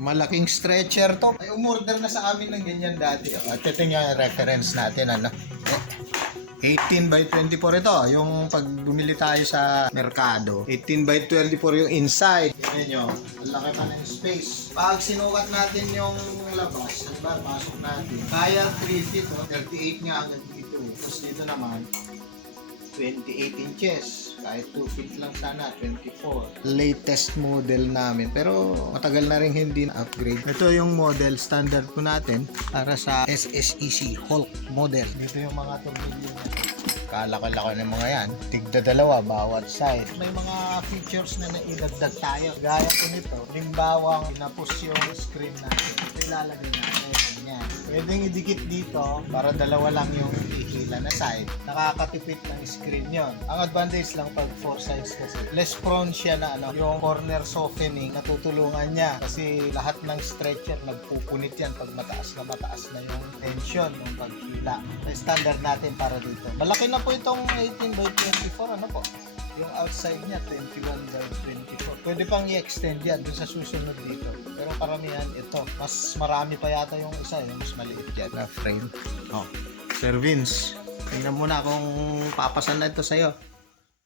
Malaking stretcher to. Ay, umorder na sa amin ng ganyan dati. At ito yung reference natin, ano. 18 by 24 ito. Yung pag bumili tayo sa merkado, 18 by 24 yung inside. Tingnan nyo, ang laki pa ng space. Pag sinukat natin yung labas, diba, pasok natin. Kaya 3 feet, 38 nga agad dito. Tapos dito naman, 28 inches. Kahit 2 feet lang sana, 24. Latest model namin. Pero matagal na rin hindi na-upgrade. Ito yung model standard po natin para sa SSEC Hulk model. Dito yung mga tornilyo niya. Kalaki-laki ng mga yan. Tigda dalawa bawat side. May mga features na naidagdag tayo. Gaya po nito, limbawang pinapus yung screen natin. Ito ilalagay natin. Yan. Pwedeng idikit dito para dalawa lang yung ihila na side. Nakakatipid ng screen yon. Ang advantage lang pag 4 sides kasi less prone siya na yung corner softening natutulungan niya kasi lahat ng stretcher nagpupunit yan pag mataas na yung tension ng paghila. Standard natin para dito. Malaki na po itong 18 by 24 po. Yung outside niya 21 by 24. Pwede pang i-extend yan dun sa susunod dito. Pero karamihan ito. Mas marami pa yata yung isa, yung mas maliit yan na frame. Sir Vince, tingnan mo na kung papasan na ito sa'yo.